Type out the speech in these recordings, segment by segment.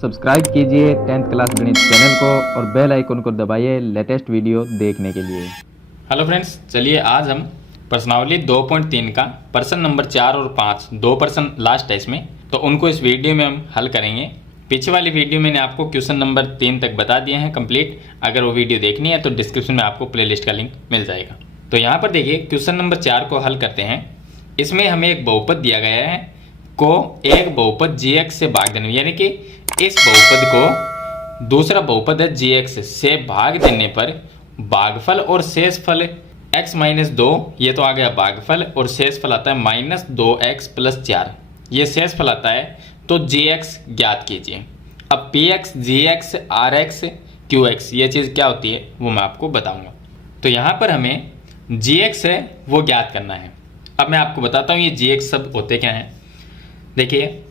Subscribe कीजिए 10th class गणित channel को और बेल आइकन को दबाइए लेटेस्ट वीडियो देखने के लिए। हेलो फ्रेंड्स, चलिए आज हम प्रश्नावली 2.3 का प्रश्न नंबर 4 और 5 दो प्रश्न लास्ट है इसमें, तो उनको इस वीडियो में हम हल करेंगे। पीछे वाली वीडियो मैंने आपको क्वेश्चन नंबर 3 तक बता दिए हैं कंप्लीट। अगर वो वीडियो देखनी है तो डिस्क्रिप्शन में आपको प्लेलिस्ट का लिंक मिल जाएगा। तो यहाँ पर देखिए क्वेश्चन नंबर 4 को हल करते हैं। इसमें हमें एक बहुपद दिया गया है को एक बहुपद gx से भाग देने, यानी कि इस बहुपद को दूसरा बहुपद है gx से भाग देने पर भागफल और शेषफल x - 2, ये तो आ गया भागफल, और शेषफल आता है -2x + 4, ये शेषफल आता है। तो gx ज्ञात कीजिए। अब px, gx, rx, qx ये चीज़ क्या होती है वो मैं आपको बताऊंगा। तो यहाँ पर हमें gx है वो ज्ञात करना है। अब मैं आपको बताता हूँ ये gx सब होते क्या हैं। देखिए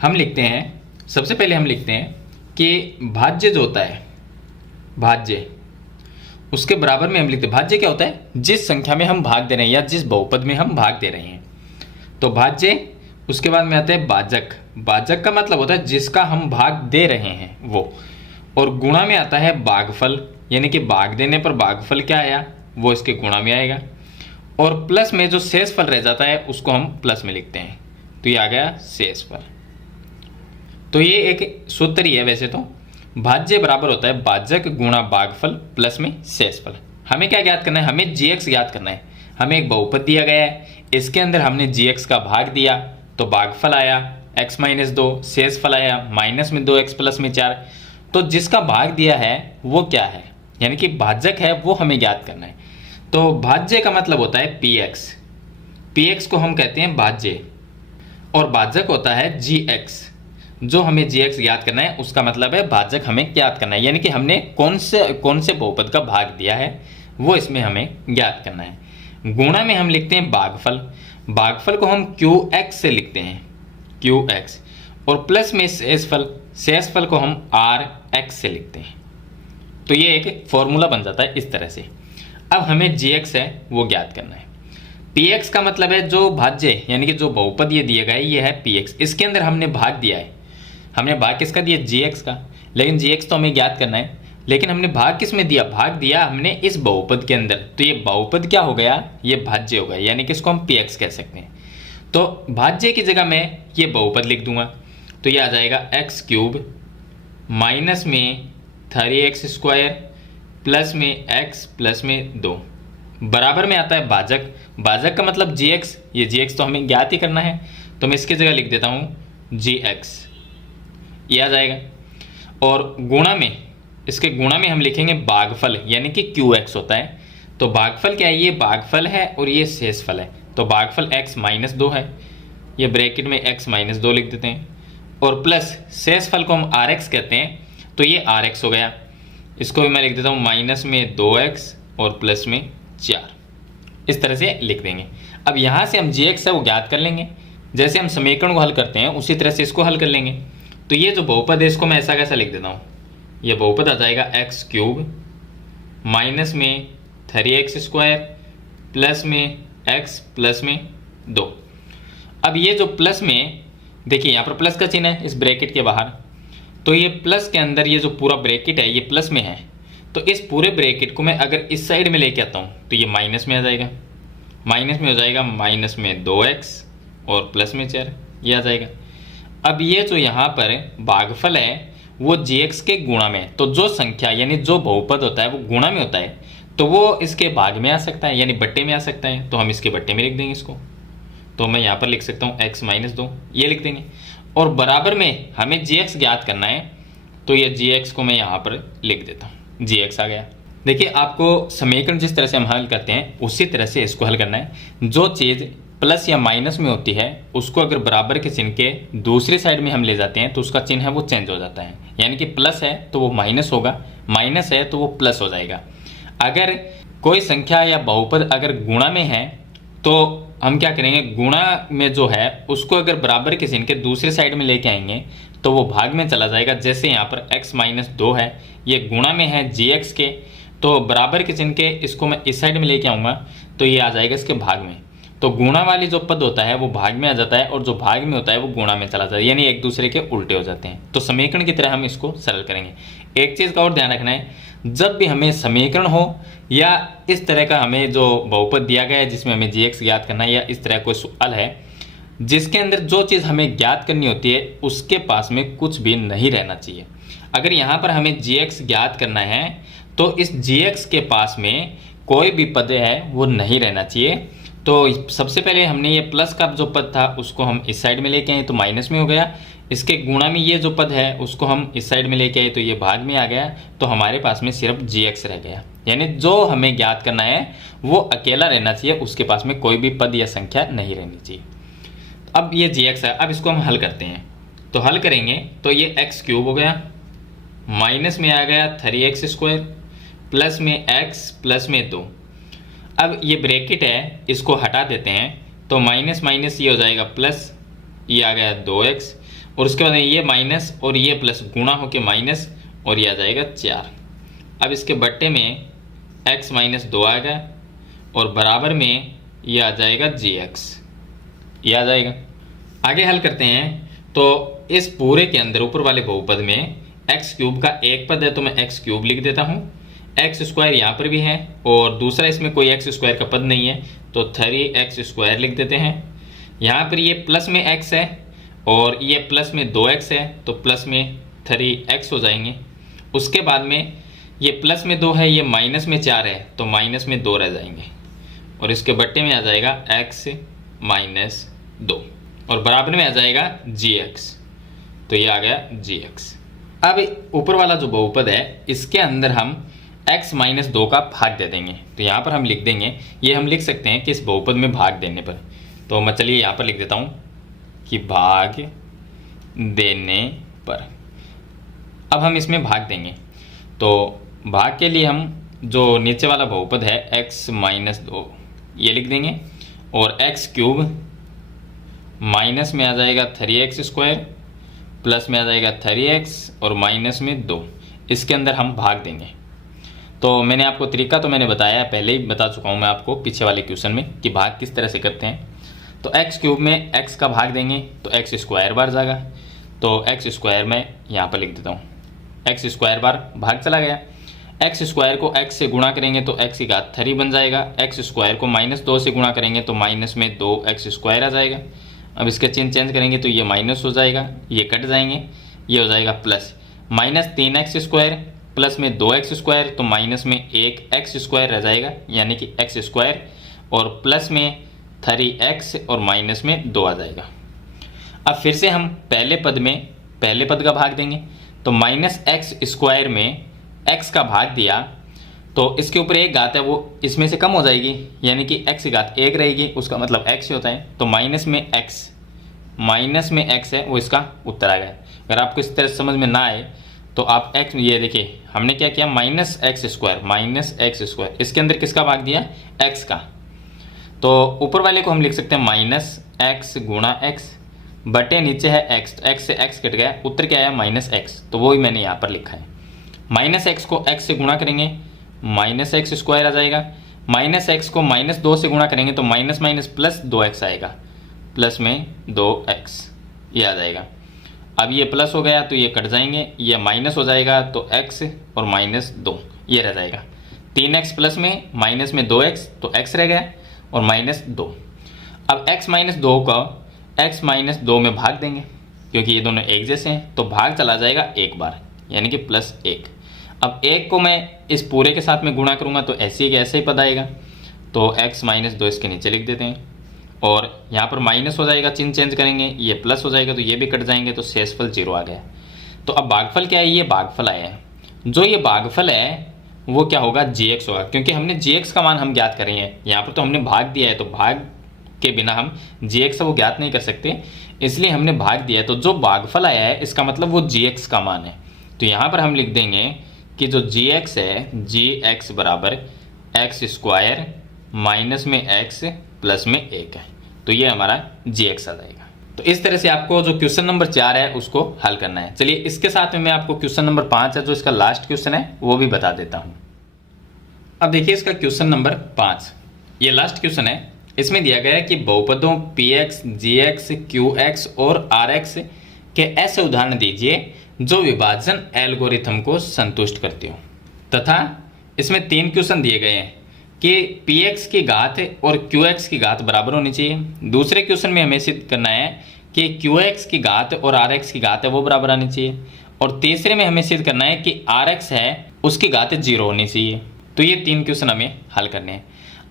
हम लिखते हैं, सबसे पहले हम लिखते हैं कि भाज्य जो होता है, भाज्य उसके बराबर में हम लिखते हैं। भाज्य क्या होता है? जिस संख्या में हम भाग दे रहे हैं या जिस बहुपद में हम भाग दे रहे हैं, तो भाज्य। उसके बाद में आता है भाजक। भाजक का मतलब होता है जिसका हम भाग दे रहे हैं वो। और गुणा में आता है भागफल, यानी कि भाग देने पर भागफल क्या आया वो इसके गुणा में आएगा। और प्लस में जो शेषफल रह जाता है उसको हम प्लस में लिखते हैं, तो ये आ गया शेषफल। तो ये एक सूत्र ही है वैसे तो। भाज्य बराबर होता है भाजक गुणा भागफल प्लस में शेषफल। हमें क्या ज्ञात करना है? हमें gx ज्ञात करना है। हमें एक बहुपद दिया गया है, इसके अंदर हमने gx का भाग दिया तो भागफल आया x - 2, शेषफल आया -2x + 4। तो जिसका भाग दिया है वो क्या है, यानी कि भाजक है, वो हमें ज्ञात करना है। तो भाज्य का मतलब होता है px, px को हम कहते हैं भाज्य, और भाजक होता है gx। जो हमें gx ज्ञात करना है उसका मतलब है भाजक हमें ज्ञात करना है, यानी कि हमने कौन से बहुपद का भाग दिया है वो इसमें हमें ज्ञात करना है। गुणा में हम लिखते हैं भागफल। भागफल को हम qx से लिखते हैं, qx, और प्लस में शेषफल, शेषफल को हम rx से लिखते हैं। तो ये एक फॉर्मूला बन जाता है इस तरह से। अब हमें gx है वो ज्ञात करना है। px का मतलब है जो भाज्य, यानी कि जो बहुपद ये दिया गया है ये है px। इसके अंदर हमने भाग दिया है। हमने भाग किसका दिया? gx का। लेकिन gx तो हमें ज्ञात करना है, लेकिन हमने भाग किस में दिया? भाग दिया हमने इस बहुपद के अंदर। तो ये बहुपद क्या हो गया? ये भाज्य हो गया, यानी कि इसको हम px कह सकते हैं। तो भाज्य की जगह मैं ये बहुपद लिख दूंगा, तो ये आ जाएगा x³ माइनस में 3x² प्लस में x प्लस में 2 बराबर में आता है भाजक। भाजक का मतलब gx, ये gx तो हमें ज्ञात ही करना है, तो मैं इसकी जगह लिख देता हूँ gx, ये आ जाएगा। और गुणा में, इसके गुणा में हम लिखेंगे भागफल, यानी कि qx होता है। तो भागफल क्या है? ये भागफल है और ये शेषफल है। तो भागफल x - 2 है, ये ब्रैकेट में x - 2 लिख देते हैं, और प्लस शेषफल को हम rx कहते हैं, तो ये rx हो गया। इसको भी मैं लिख देता हूँ -2x और प्लस में 4, इस तरह से लिख देंगे। अब यहाँ से हम gx है वो ज्ञात कर लेंगे। जैसे हम समीकरण को हल करते हैं उसी तरह से इसको हल कर लेंगे। तो ये जो बहुपद है इसको मैं ऐसा कैसा लिख देता हूँ, ये बहुपद आ जाएगा x³ माइनस में 3x² प्लस में x प्लस में 2। अब ये जो प्लस में, देखिए यहाँ पर प्लस का चिन्ह है इस ब्रैकेट के बाहर, तो ये प्लस के अंदर ये जो पूरा ब्रैकेट है ये प्लस में है। तो इस पूरे ब्रैकेट को मैं अगर इस साइड में लेके आता हूँ तो ये माइनस में आ जाएगा, माइनस में हो जाएगा -2x और प्लस में 4, ये आ जाएगा। अब ये जो यहाँ पर भागफल है वो gx के गुणा में, तो जो संख्या यानी जो बहुपद होता है वो गुणा में होता है, तो वो इसके भाग में आ सकता है, यानी बट्टे में आ सकता है। तो हम इसके बट्टे में लिख देंगे इसको। तो मैं यहाँ पर लिख सकता हूँ x - 2, ये लिख देंगे। और बराबर में हमें gx ज्ञात करना है, तो ये gx को मैं यहाँ पर लिख देता हूँ, gx आ गया। देखिए आपको समीकरण जिस तरह से हम हल करते हैं उसी तरह से इसको हल करना है। जो चीज़ प्लस या माइनस में होती है उसको अगर बराबर के चिन्ह के दूसरी साइड में हम ले जाते हैं तो उसका चिन्ह है वो चेंज हो जाता है, यानी कि प्लस है तो वो माइनस होगा, माइनस है तो वो प्लस हो जाएगा। अगर कोई संख्या या बहुपद अगर गुणा में है तो हम क्या करेंगे? गुणा में जो है उसको अगर बराबर के चिन्ह के दूसरे साइड में लेके आएंगे तो वो भाग में चला जाएगा। जैसे यहाँ पर x - 2 है, ये गुणा में है gx के, तो बराबर के चिन्ह के इसको मैं इस साइड में लेके आऊँगा तो ये आ जाएगा इसके भाग में। तो गुणा वाली जो पद होता है वो भाग में आ जाता है और जो भाग में होता है वो गुणा में चला जाता है, यानी एक दूसरे के उल्टे हो जाते हैं। तो समीकरण की तरह हम इसको सरल करेंगे। एक चीज़ का और ध्यान रखना है, जब भी हमें समीकरण हो या इस तरह का हमें जो बहुपद दिया गया है जिसमें हमें gx ज्ञात करना है, या इस तरह कोई सवाल है जिसके अंदर जो चीज़ हमें ज्ञात करनी होती है उसके पास में कुछ भी नहीं रहना चाहिए। अगर यहाँ पर हमें gx ज्ञात करना है तो इस gx के पास में कोई भी पद है वो नहीं रहना चाहिए। तो सबसे पहले हमने ये प्लस का जो पद था उसको हम इस साइड में लेके आए तो माइनस में हो गया। इसके गुणा में ये जो पद है उसको हम इस साइड में लेके आए तो ये भाग में आ गया। तो हमारे पास में सिर्फ gx रह गया, यानी जो हमें ज्ञात करना है वो अकेला रहना चाहिए, उसके पास में कोई भी पद या संख्या नहीं रहनी चाहिए। अब ये gx है, अब इसको हम हल करते हैं। तो हल करेंगे तो ये x क्यूब हो गया, माइनस में आ गया 3x² प्लस में x प्लस में 2। अब ये ब्रैकेट है इसको हटा देते हैं तो माइनस माइनस ये हो जाएगा प्लस, ये आ गया 2x और उसके बाद ये माइनस और ये प्लस गुणा होके माइनस और ये आ जाएगा 4। अब इसके बट्टे में x माइनस 2 आ गया और बराबर में ये आ जाएगा gx, ये आ जाएगा। आगे हल करते हैं तो इस पूरे के अंदर ऊपर वाले बहुपद में x क्यूब का एक पद है तो मैं x क्यूब लिख देता हूँ, x² यहाँ पर भी है और दूसरा इसमें कोई x² का पद नहीं है तो 3x² लिख देते हैं। यहाँ पर ये प्लस में x है और ये प्लस में 2x है तो प्लस में 3x हो जाएंगे। उसके बाद में ये प्लस में 2 है, ये माइनस में 4 है तो माइनस में 2 रह जाएंगे और इसके बट्टे में आ जाएगा x माइनस 2 और बराबर में आ जाएगा gx, तो ये आ गया gx। अब ऊपर वाला जो बहुपद है इसके अंदर हम x माइनस 2 का भाग दे देंगे। तो यहाँ पर हम लिख देंगे, ये हम लिख सकते हैं कि इस बहुपद में भाग देने पर, तो मैं चलिए यहाँ पर लिख देता हूँ कि भाग देने पर। अब हम इसमें भाग देंगे तो भाग के लिए हम जो नीचे वाला बहुपद है x माइनस 2 ये लिख देंगे और x क्यूब माइनस में आ जाएगा 3x² प्लस में आ जाएगा 3x और माइनस में 2, इसके अंदर हम भाग देंगे। तो मैंने आपको तरीका तो मैंने बताया पहले ही बता चुका हूँ मैं आपको पीछे वाले क्वेश्चन में कि भाग किस तरह से करते हैं। तो x क्यूब में x का भाग देंगे तो x² बार जाएगा, तो x² में यहाँ पर लिख देता हूँ, x² बार भाग चला गया। x² को x से गुणा करेंगे तो x की घात 3 बन जाएगा, x² को -2 से गुणा करेंगे तो माइनस में 2x² आ जाएगा। अब इसका चिन्ह चेंज करेंगे तो ये माइनस हो जाएगा, ये कट जाएंगे, ये हो जाएगा प्लस, माइनस 3x² प्लस में 2x² तो माइनस में 1x² रह जाएगा यानी कि x² और प्लस में 3x और माइनस में 2 आ जाएगा। अब फिर से हम पहले पद का भाग देंगे तो -x² में x का भाग दिया तो इसके ऊपर एक घात है वो इसमें से कम हो जाएगी यानी कि x की घात 1 रहेगी, उसका मतलब x होता है। तो माइनस में x है वो इसका उत्तर आ गया। अगर आपको इस तरह समझ में ना आए तो आप x, ये देखिए हमने क्या किया -x², इसके अंदर किसका भाग दिया x का, तो ऊपर वाले को हम लिख सकते हैं -x गुणा x बटे नीचे है x, तो x से x कट गया, उत्तर क्या आया -x, तो वो ही मैंने यहाँ पर लिखा है। -x को x से गुणा करेंगे -x² आ जाएगा, -x को -2 से गुणा करेंगे तो माइनस माइनस प्लस 2x आएगा, प्लस में 2x ये आ जाएगा। अब ये प्लस हो गया तो ये कट जाएंगे, ये माइनस हो जाएगा तो x और -2 ये रह जाएगा। 3x प्लस में माइनस में 2x तो x रह गया और -2। अब x -2 का x -2 में भाग देंगे क्योंकि ये दोनों एक जैसे हैं तो भाग चला जाएगा एक बार यानी कि +1। अब 1 को मैं इस पूरे के साथ में गुणा करूँगा तो ऐसे ही ऐसे ही पद आएगा, तो x -2 इसके नीचे लिख देते हैं और यहाँ पर माइनस हो जाएगा, चिन्ह चेंज करेंगे, ये प्लस हो जाएगा तो ये भी कट जाएंगे तो शेषफल 0 आ गया। तो अब भागफल क्या है, ये भागफल आया है। जो ये भागफल है वो क्या होगा, gx होगा, क्योंकि हमने gx का मान हम ज्ञात कर रहे हैं। यहाँ पर तो हमने भाग दिया है तो भाग के बिना हम gx वो ज्ञात नहीं कर सकते, इसलिए हमने भाग दिया है। तो जो भागफल आया है इसका मतलब वो gx का मान है। तो यहाँ पर हम लिख देंगे कि जो gx है gx बराबर x² माइनस में x प्लस में 1 है, तो ये हमारा gx आ जाएगा। तो इस तरह से आपको जो क्वेश्चन नंबर 4 है उसको हल करना है। चलिए इसके साथ में मैं आपको क्वेश्चन नंबर 5 है जो इसका लास्ट क्वेश्चन है वो भी बता देता हूँ। अब देखिए इसका क्वेश्चन नंबर 5, ये लास्ट क्वेश्चन है इसमें दिया गया है कि बहुपदों px, gx, qx और rx के ऐसे उदाहरण दीजिए जो विभाजन एल्गोरिथम को संतुष्ट करते हो। तथा इसमें 3 क्वेश्चन दिए गए हैं कि px की घात और qx की घात बराबर होनी चाहिए। दूसरे क्वेश्चन में हमें सिद्ध करना है कि qx की घात और rx की घात है वो बराबर आनी चाहिए। और तीसरे में हमें सिद्ध करना है कि rx है उसकी घात 0 होनी चाहिए। तो ये 3 क्वेश्चन हमें हल करने हैं।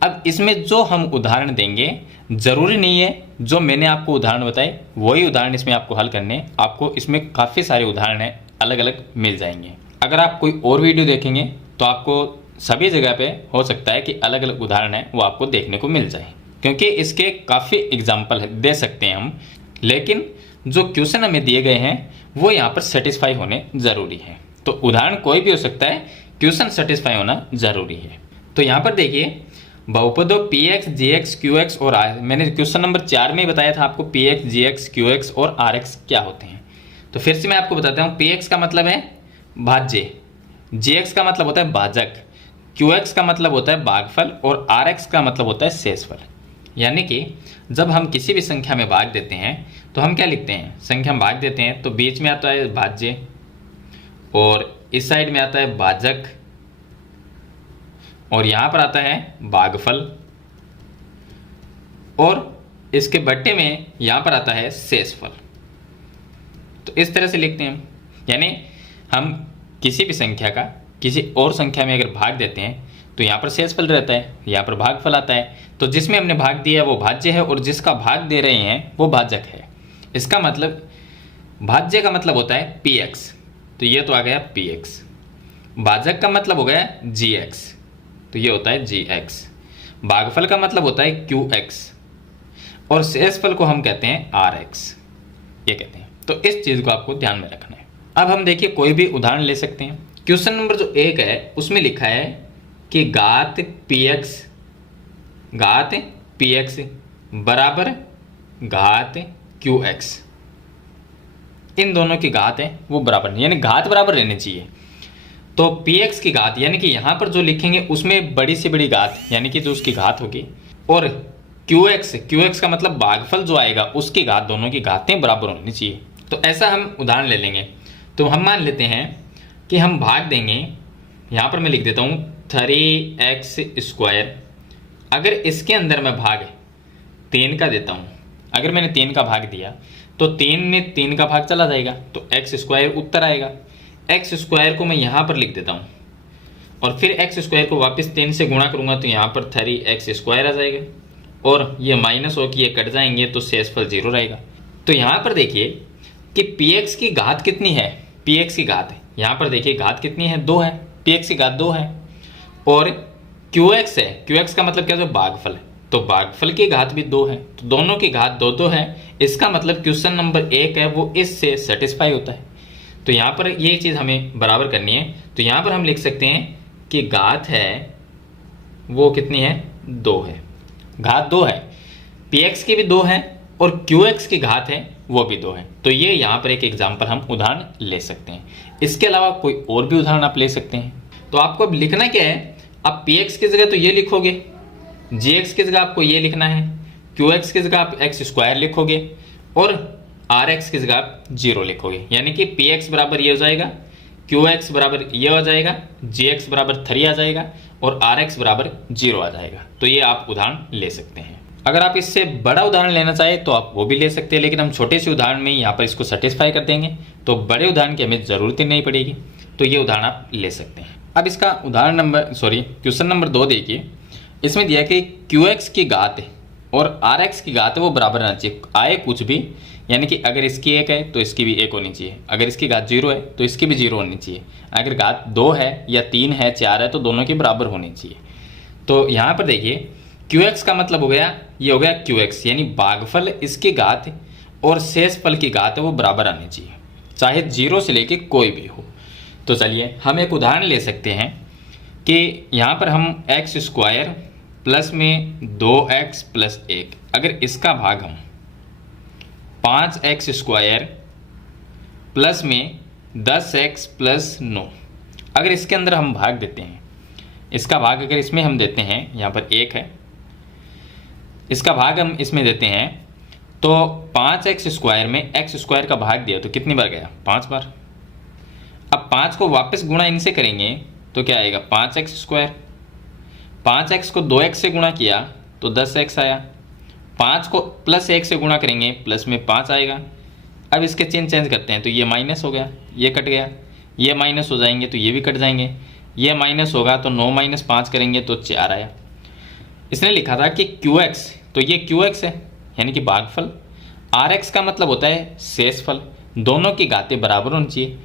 अब इसमें जो हम उदाहरण देंगे ज़रूरी नहीं है जो मैंने आपको उदाहरण बताए वही उदाहरण इसमें आपको हल करने हैं। आपको इसमें काफ़ी सारे उदाहरण हैं, अलग अलग मिल जाएंगे। अगर आप कोई और वीडियो देखेंगे तो आपको सभी जगह पे हो सकता है कि अलग अलग उदाहरण है वो आपको देखने को मिल जाए, क्योंकि इसके काफ़ी एग्जाम्पल दे सकते हैं हम। लेकिन जो क्वेश्चन हमें दिए गए हैं वो यहाँ पर सेटिस्फाई होने ज़रूरी है। तो उदाहरण कोई भी हो सकता है, क्वेश्चन सेटिस्फाई होना ज़रूरी है। तो यहाँ पर देखिए बहुपदों px, gx, qx और r, मैंने क्वेश्चन नंबर 4 में बताया था आपको px, gx, qx और rx क्या होते हैं। तो फिर से मैं आपको बताता हूँ। px का मतलब है भाज्य, gx का मतलब होता है भाजक, qx का मतलब होता है भागफल और rx का मतलब होता है शेषफल। यानी कि जब हम किसी भी संख्या में भाग देते हैं तो हम क्या लिखते हैं, संख्या में भाग देते हैं तो बीच में आता है भाज्य और इस साइड में आता है भाजक और यहाँ पर आता है भागफल और इसके बट्टे में यहाँ पर आता है शेषफल। तो इस तरह से लिखते हैं। यानी हम किसी भी संख्या का किसी और संख्या में अगर भाग देते हैं तो यहाँ पर शेषफल रहता है, यहाँ पर भागफल आता है। तो जिसमें हमने भाग दिया है वो भाज्य है और जिसका भाग दे रहे हैं वो भाजक है। इसका मतलब भाज्य का मतलब होता है px, तो ये तो आ गया px। भाजक का मतलब हो गया gx, तो ये होता है gx। भागफल का मतलब होता है qx और शेषफल को हम कहते हैं rx, ये कहते हैं। तो इस चीज़ को आपको ध्यान में रखना है। अब हम देखिए कोई भी उदाहरण ले सकते हैं। क्वेश्चन नंबर जो 1 है उसमें लिखा है कि घात px बराबर घात qx। इन दोनों की घात है वो बराबर नहीं, यानी घात बराबर रहनी चाहिए। तो px की घात यानी कि यहाँ पर जो लिखेंगे उसमें बड़ी से बड़ी घात यानी कि जो उसकी घात होगी और qx का मतलब भागफल जो आएगा उसकी घात, दोनों की घातें बराबर होनी चाहिए। तो ऐसा हम उदाहरण ले लेंगे। तो हम मान लेते हैं कि हम भाग देंगे, यहाँ पर मैं लिख देता हूँ 3x²। अगर इसके अंदर मैं भाग 3 का देता हूँ, अगर मैंने 3 का भाग दिया तो 3 में 3 का भाग चला जाएगा तो x² उत्तर आएगा। x² को मैं यहाँ पर लिख देता हूँ और फिर x² को वापस 3 से गुणा करूँगा तो यहाँ पर 3x² आ जाएगा और ये माइनस हो कि ये कट जाएंगे तो शेषफल 0 रहेगा। तो यहाँ पर देखिए कि px की घात कितनी है, px की घात है, यहाँ पर देखिए घात कितनी है, 2 है, px की घात 2 है और qx है, qx का मतलब क्या है, भागफल है, तो भागफल की घात भी 2 है, तो दोनों की घात 2 है। इसका मतलब क्वेश्चन नंबर 1 है वो इससे सेटिस्फाई होता है। तो यहाँ पर ये चीज़ हमें बराबर करनी है। तो यहाँ पर हम लिख सकते हैं कि घात है वो कितनी है, 2 है, घात 2 है, px की भी 2 है और qx की घात है वो भी 2 है। तो ये यहाँ पर एक एग्जाम्पल हम उदाहरण ले सकते हैं। इसके अलावा कोई और भी उदाहरण आप ले सकते हैं। तो आपको अब लिखना क्या है, आप px की जगह तो ये लिखोगे, gx की जगह आपको ये लिखना है, qx की जगह आप x² लिखोगे और rx की जगह आप 0 लिखोगे। यानी कि px बराबर ये हो जाएगा, qx बराबर ये हो जाएगा, gx बराबर 3 आ जाएगा और rx बराबर 0 आ जाएगा। तो ये आप उदाहरण ले सकते हैं। अगर आप इससे बड़ा उदाहरण लेना चाहें तो आप वो भी ले सकते हैं, लेकिन हम छोटे से उदाहरण में यहाँ पर इसको सेटिस्फाई कर देंगे तो बड़े उदाहरण की हमें ज़रूरत ही नहीं पड़ेगी। तो ये उदाहरण आप ले सकते हैं। अब इसका क्वेश्चन नंबर 2 देखिए। इसमें दिया कि qx की घात और rx की घात वो बराबर रहना चाहिए, आए कुछ भी, यानी कि अगर इसकी 1 है तो इसकी भी 1 होनी चाहिए, अगर इसकी घात 0 है तो इसकी भी 0 होनी चाहिए, अगर घात 2 है या 3 है 4 है तो दोनों की बराबर होनी चाहिए। तो यहाँ पर देखिए qx का मतलब हो गया, ये हो गया qx यानी भागफल इसकी घात और शेषफल की घात वो बराबर आनी चाहिए, चाहे 0 से लेके कोई भी हो। तो चलिए हम एक उदाहरण ले सकते हैं कि यहाँ पर हम x² प्लस में 2x प्लस 1, अगर इसका भाग हम 5x² प्लस में 10x प्लस 9, अगर इसके अंदर हम भाग देते हैं, इसका भाग अगर इसमें हम देते हैं, यहाँ पर 1 है इसका भाग हम इसमें देते हैं, तो 5x² में x² का भाग दिया तो कितनी बार गया? 5 बार। अब 5 को वापस गुणा इनसे करेंगे तो क्या आएगा? 5x²। 5x को 2x से गुणा किया तो 10x आया। 5 को प्लस 1 से गुणा करेंगे प्लस में 5 आएगा। अब इसके चिन्ह चेंज करते हैं तो ये माइनस हो गया, ये कट गया, ये माइनस हो जाएंगे तो ये भी कट जाएंगे, ये माइनस होगा तो 9 - 5 करेंगे तो 4 आया। इसने लिखा था कि QX, तो ये QX है यानी कि भागफल। RX का मतलब होता है शेषफल। दोनों की घातें बराबर होनी चाहिए।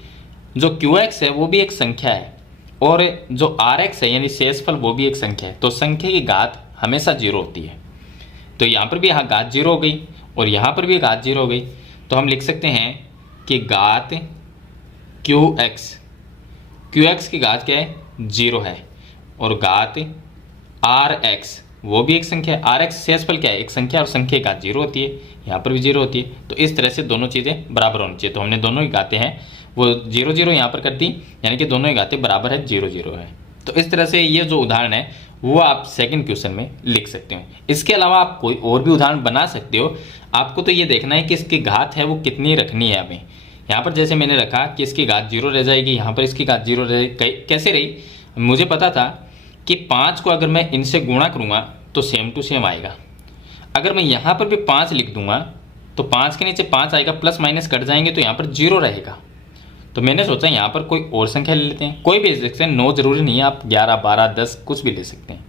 जो QX है वो भी एक संख्या है और जो RX है यानी शेषफल वो भी एक संख्या है। तो संख्या की घात हमेशा 0 होती है। तो यहाँ पर भी घात 0 हो गई और यहाँ पर भी घात 0 हो गई। तो हम लिख सकते हैं कि घात QX की घात क्या है? 0 है। और घात RX वो भी एक संख्या है। RX शेषफल क्या है? एक संख्या, और संख्या की घात 0 होती है। यहाँ पर भी 0 होती है। तो इस तरह से दोनों चीज़ें बराबर होनी चाहिए। तो हमने दोनों ही घातें हैं वो 0 0 यहाँ पर कर दी, यानी कि दोनों ही घातें बराबर है, 0 0 है। तो इस तरह से ये जो उदाहरण है वो आप सेकंड क्वेश्चन में लिख सकते हो। इसके अलावा आप कोई और भी उदाहरण बना सकते हो। आपको तो ये देखना है कि इसकी घात है वो कितनी रखनी है हमें। यहाँ पर जैसे मैंने रखा कि इसकी घात 0 रह जाएगी, यहाँ पर इसकी घात 0 रह कैसे रही? मुझे पता था कि 5 को अगर मैं इनसे गुणा करूँगा तो सेम टू सेम आएगा। अगर मैं यहाँ पर भी 5 लिख दूंगा तो 5 के नीचे 5 आएगा, प्लस माइनस कट जाएंगे तो यहाँ पर 0 रहेगा। तो मैंने सोचा यहाँ पर कोई और संख्या ले लेते हैं, कोई भी ले सकते हैं, 9 जरूरी नहीं है, आप 11 12 10 कुछ भी ले सकते हैं।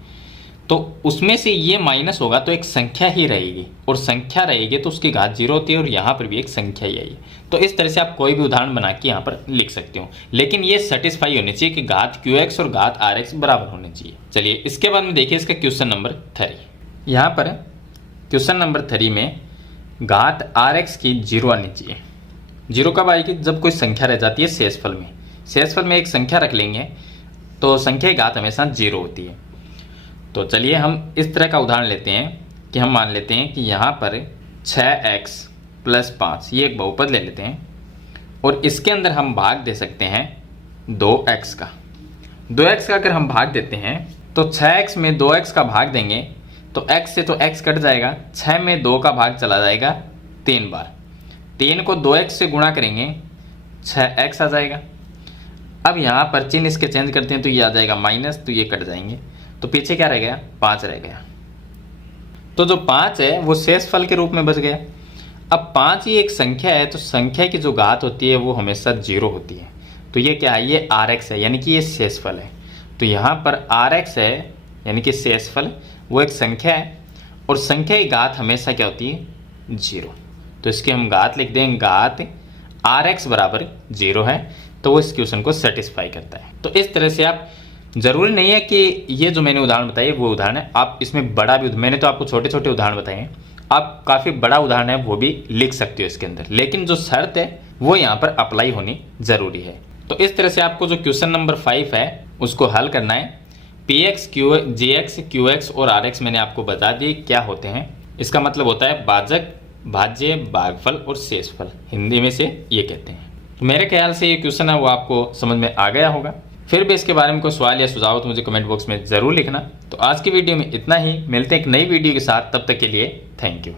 तो उसमें से ये माइनस होगा तो एक संख्या ही रहेगी, और संख्या रहेगी तो उसकी घात 0 होती है, और यहाँ पर भी एक संख्या ही आई है। तो इस तरह से आप कोई भी उदाहरण बना के यहाँ पर लिख सकते हो, लेकिन ये सेटिस्फाई होनी चाहिए कि घात QX और घात RX बराबर होने चाहिए। चलिए इसके बाद में देखिए इसका क्वेश्चन नंबर 3। यहाँ पर क्वेश्चन नंबर 3 में घात RX की 0 आनी चाहिए। 0 कब आएगी? जब कोई संख्या रह जाती है शेषफल में। शेषफल में एक संख्या रख लेंगे तो संख्या की घात हमेशा 0 होती है। तो चलिए हम इस तरह का उदाहरण लेते हैं कि हम मान लेते हैं कि यहाँ पर 6x + 5 ये एक बहुपद ले लेते हैं, और इसके अंदर हम भाग दे सकते हैं 2x का। 2x का अगर हम भाग देते हैं तो 6x में 2x का भाग देंगे तो x से तो x कट जाएगा, 6 में 2 का भाग चला जाएगा 3 बार। 3 को 2x से गुणा करेंगे 6x आ जाएगा। अब यहाँ पर चिन्ह इसके चेंज करते हैं तो ये आ जाएगा माइनस, तो ये कट जाएंगे, तो पीछे क्या रह गया? 5 रह गया। तो जो 5 है वो शेषफल के रूप में बच गया। अब 5 ही एक संख्या है, तो संख्या की जो घात होती है वो हमेशा 0 होती है। तो ये क्या है? ये RX है, यानी कि ये शेषफल है। तो यहाँ पर RX है यानी कि शेषफल, वो एक संख्या है, और संख्या की घात हमेशा क्या होती है? 0। तो इसकी हम घात लिख दें, घात RX बराबर 0 है, तो वो इस क्वेश्चन को सेटिस्फाई करता है। तो इस तरह से आप, जरूरी नहीं है कि ये जो मैंने उदाहरण बताए वो उदाहरण है, आप इसमें बड़ा भी, मैंने तो आपको छोटे छोटे उदाहरण बताए हैं, आप काफ़ी बड़ा उदाहरण है वो भी लिख सकते हो इसके अंदर, लेकिन जो शर्त है वो यहाँ पर अप्लाई होनी ज़रूरी है। तो इस तरह से आपको जो क्वेश्चन नंबर 5 है उसको हल करना है। PX, GX, QX और RX मैंने आपको बता दिए क्या होते हैं। इसका मतलब होता है भाजक, भाज्य, भागफल और शेषफल, हिंदी में से ये कहते हैं। तो मेरे ख्याल से ये क्वेश्चन है वो आपको समझ में आ गया होगा। फिर भी इसके बारे में कोई सवाल या सुझाव हो तो मुझे कमेंट बॉक्स में ज़रूर लिखना। तो आज की वीडियो में इतना ही, मिलते हैं एक नई वीडियो के साथ, तब तक के लिए थैंक यू।